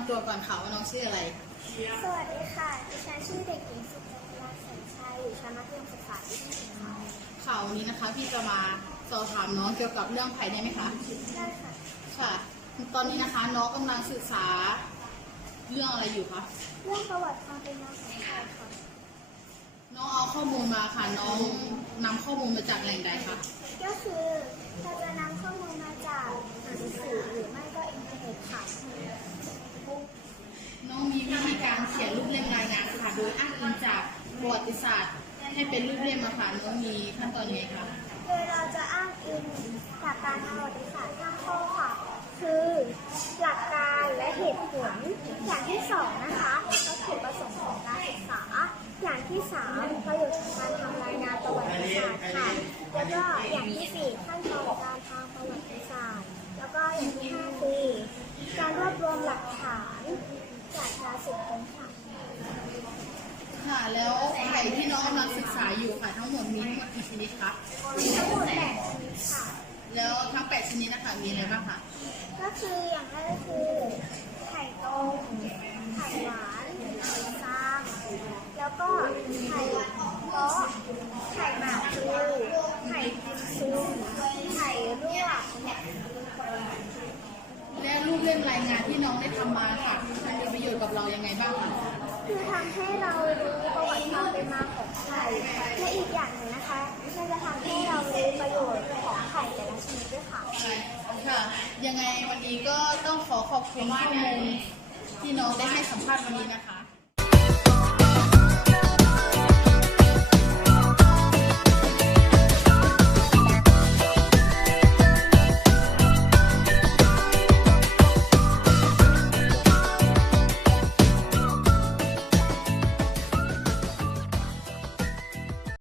ำตัวก่อนค่ะว่าน้องชื่ออะไร สวัสดีค่ะดิฉันชื่อเด็กหญิงสุจันทราแสนชัยอยู่ชั้นมัธยมศึกษาปีที่หนึ่งค่ะข่าววันนี้นะคะพี่จะมาสอบถามน้องเกี่ยวกับเรื่องภัยได้ไหมคะ ได้ค่ะค่ะ ตอนนี้นะคะน้องกำลังศึกษาเรื่องอะไรอยู่คะ เรื่องประวัติความเป็นมาของไทยค่ะน้องเอาข้อมูลมาค่ะ น้องนำข้อมูลมาจากแหล่งใดคะ ก็คือเราจะนำข้อมูลมาจากหนังสือหรือไม่ก็อินเทอร์เน็ตค่ะ น้องมีวิธีการเขียนรูปเล่มรายงานค่ะ โดย อิงจากประวัติศาสตร์ ให้เป็นรูปเล่มมาค่ะน้องมีขั้นตอนยังไงคะโดยเราจะอ้างอิงหลักการประวัติศาสตร์ห้าข้อค่ะ คือหลักการและเหตุผล อย่างที่สองนะคะก็คือประสงค์ของการศึกษา อย่างที่สามประโยชน์ของการทำรายงานประวัติศาสตร์ค่ะ แล้วก็อย่างที่สี่ขั้นตอนการทางประวัติศาสตร์ แล้วก็อย่างที่ห้าคือการรวบรวมหลักฐานจากการสืบค้นค่ะ ค่ะ แล้วไผ่ ที่น้องกำลังศึกษาอยู่ค่ะ ทั้งหมดมีทั้งหมดกี่ชนิดคะมีทั้งหมดแปดชนิดค่ะ แล้วทั้งแปดชนิดนะคะมีอะไรบ้างคะก็คืออย่างแรกก็คือ ไข่ต้มไข่หวานไข่ซางแล้วก็ไข่เต๊ะไข่หมากพลูไข่ติมซุงไข่ลวกและรูปเล่มรายงานที่น้องได้ทำมาค่ะมันมีประโยชน์กับเรายังไงบ้างคะ คือทำให้เรารู้ประวัติความเป็นมาของไข่และอีกอย่างหนึ่งนะคะมันจะทำให้เรารู้ประโยชน์ของไข่แต่ละชนิดด้วยค่ะ ค่ะยังไงวันนี้ก็ต้องขอขอบคุณข้อมูลที่น้องได้ให้สัมภาษณ์วันนี้นะคะ